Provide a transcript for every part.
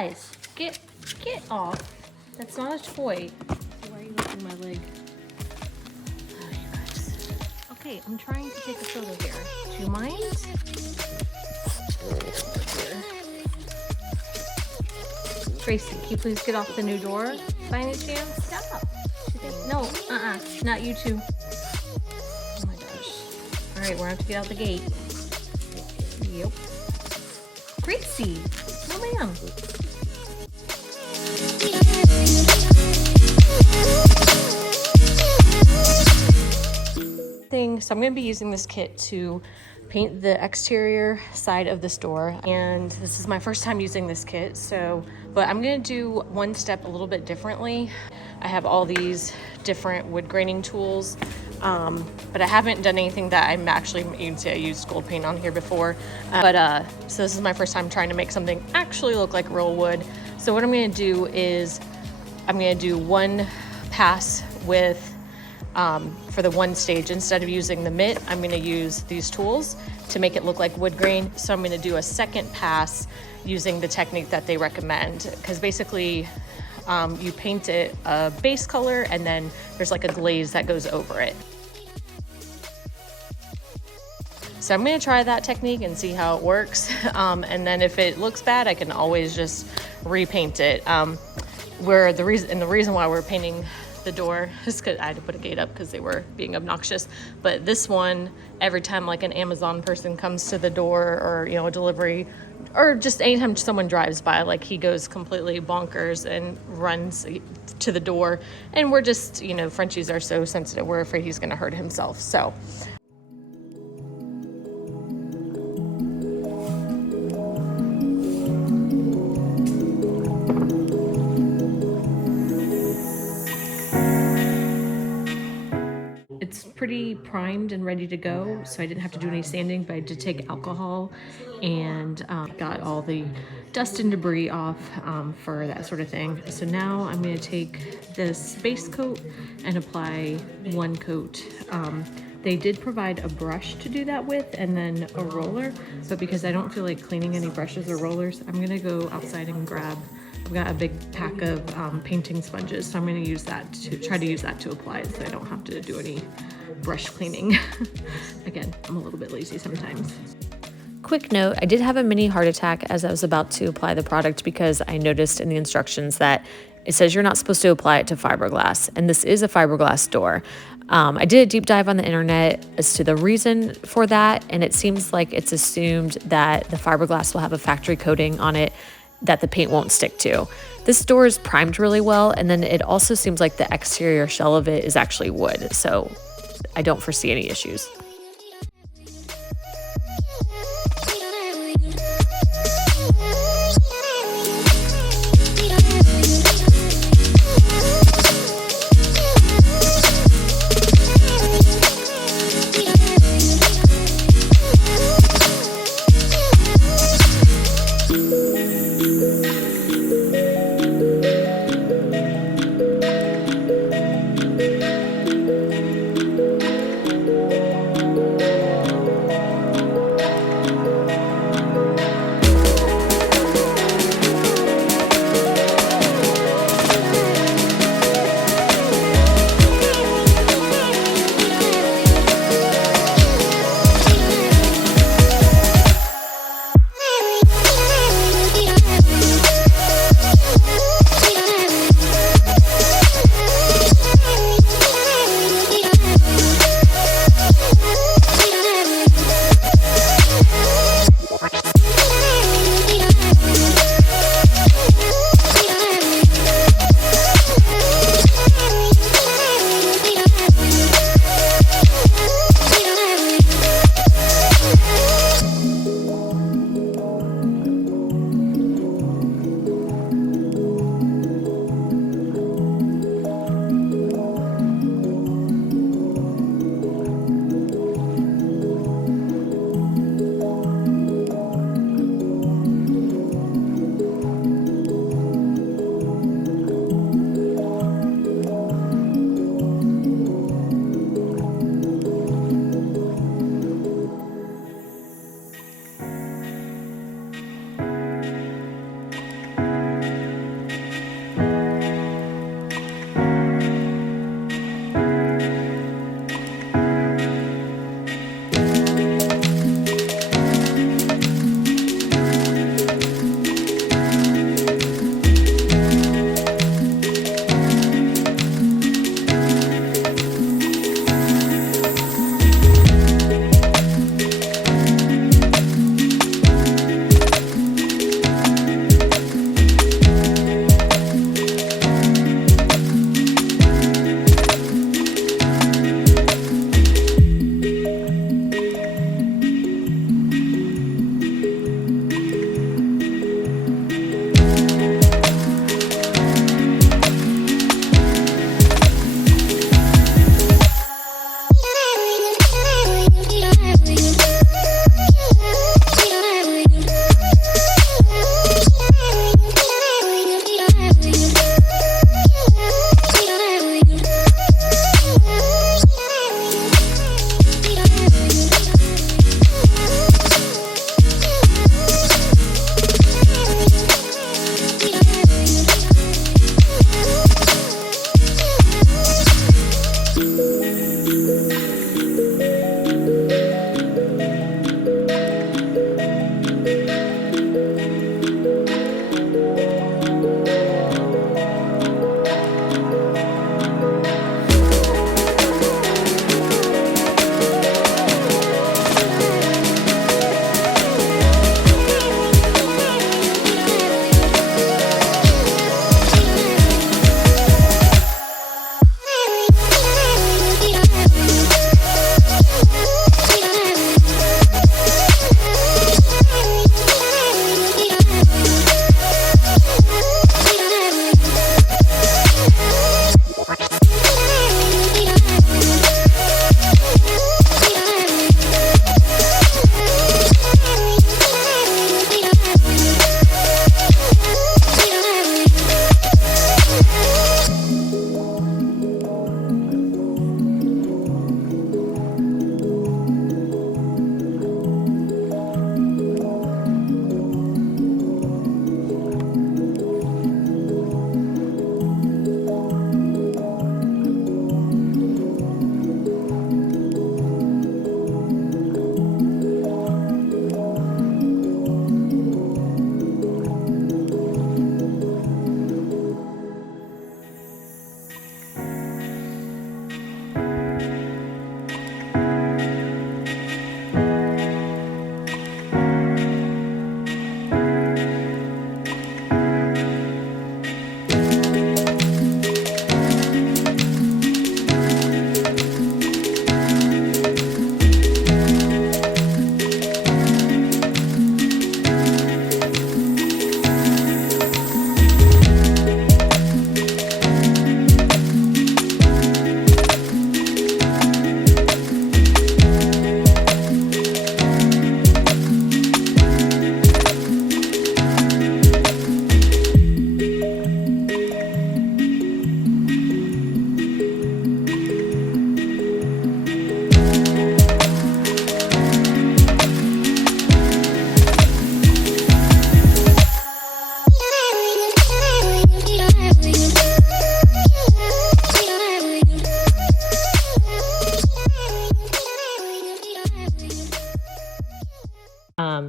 Guys, get off. That's not a toy. Why are you lifting my leg? Oh, you guys. Okay, I'm trying to take a photo here. Do you mind? Tracy, can you please get off the new door by any chance? Stop. No, not you two. Oh my gosh. All right, we're gonna have to get out the gate. Yep. Tracy, no ma'am. So I'm going to be using this kit to paint the exterior side of this door, and this is my first time using this kit, but I'm going to do one step a little bit differently. I have all these different wood graining tools, but I haven't done anything that I'm actually, you can see I used gold paint on here before, so this is my first time trying to make something actually look like real wood. So what I'm going to do is I'm going to do one pass with for the one stage. Instead of using the mitt, I'm going to use these tools to make it look like wood grain. So I'm going to do a second pass using the technique that they recommend, because basically you paint it a base color and then there's like a glaze that goes over it. So I'm going to try that technique and see how it works, and then if it looks bad, I can always just repaint it. The reason why we're painting the door is because I had to put a gate up because they were being obnoxious. But this one, every time like an Amazon person comes to the door, or a delivery, or just anytime someone drives by, like he goes completely bonkers and runs to the door. And we're just, Frenchies are so sensitive, we're afraid he's going to hurt himself. So it's pretty primed and ready to go, so I didn't have to do any sanding, but I did take alcohol and got all the dust and debris off for that sort of thing. So now I'm going to take this base coat and apply one coat. They did provide a brush to do that with, and then a roller, but because I don't feel like cleaning any brushes or rollers, I'm going to go outside and I've got a big pack of painting sponges, so I'm going to try to use that to apply it so I don't have to do any brush cleaning. Again, I'm a little bit lazy sometimes. Quick note, I did have a mini heart attack as I was about to apply the product because I noticed in the instructions that it says you're not supposed to apply it to fiberglass, and this is a fiberglass door. I did a deep dive on the internet as to the reason for that, and it seems like it's assumed that the fiberglass will have a factory coating on it that the paint won't stick to. This door is primed really well, and then it also seems like the exterior shell of it is actually wood, so I don't foresee any issues.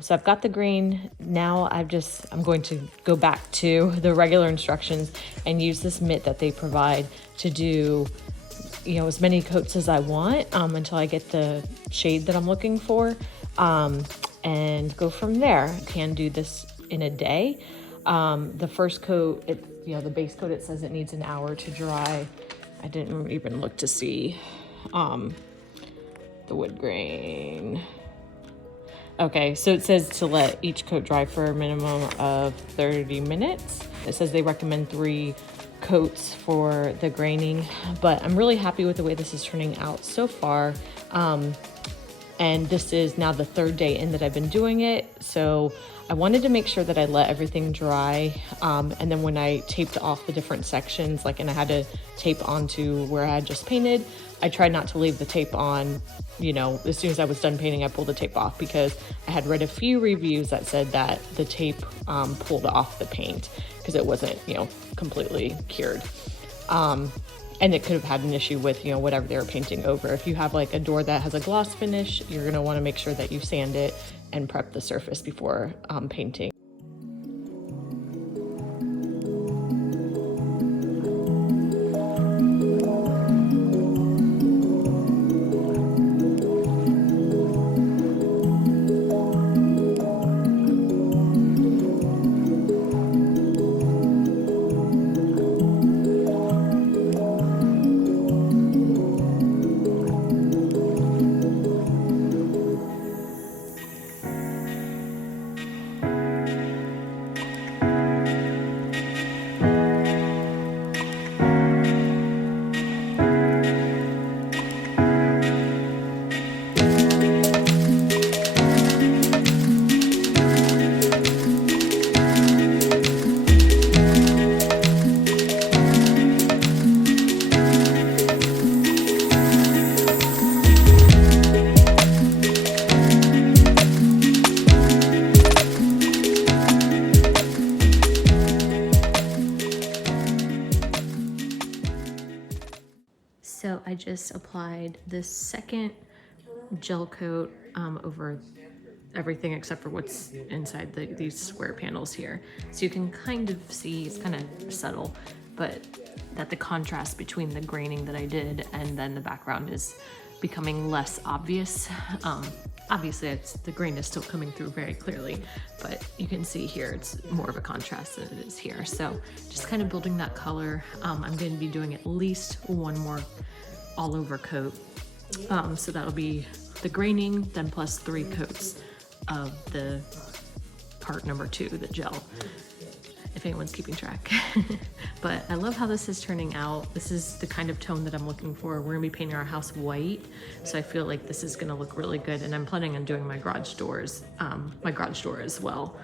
So I've got the grain. Now I'm going to go back to the regular instructions and use this mitt that they provide to do, you know, as many coats as I want until I get the shade that I'm looking for, and go from there. Can do this in a day. The first coat, the base coat, it says it needs an hour to dry. I didn't even look to see the wood grain. Okay, so it says to let each coat dry for a minimum of 30 minutes. It says they recommend 3 coats for the graining, but I'm really happy with the way this is turning out so far. And this is now the 3rd day in that I've been doing it. So I wanted to make sure that I let everything dry. And then when I taped off the different sections, and I had to tape onto where I had just painted, I tried not to leave the tape on, as soon as I was done painting, I pulled the tape off, because I had read a few reviews that said that the tape pulled off the paint because it wasn't, completely cured. And it could have had an issue with, whatever they were painting over. If you have a door that has a gloss finish, you're gonna wanna make sure that you sand it and prep the surface before painting. So I just applied this second gel coat over everything except for what's inside these square panels here. So you can kind of see, it's kind of subtle, but that the contrast between the graining that I did and then the background is becoming less obvious. Obviously the grain is still coming through very clearly, but you can see here it's more of a contrast than it is here. So just kind of building that color. I'm going to be doing at least one more all over coat. So that'll be the graining, then plus 3 coats of the part number 2, the gel, if anyone's keeping track. But I love how this is turning out. This is the kind of tone that I'm looking for. We're gonna be painting our house white, so I feel like this is gonna look really good, and I'm planning on doing my garage door as well.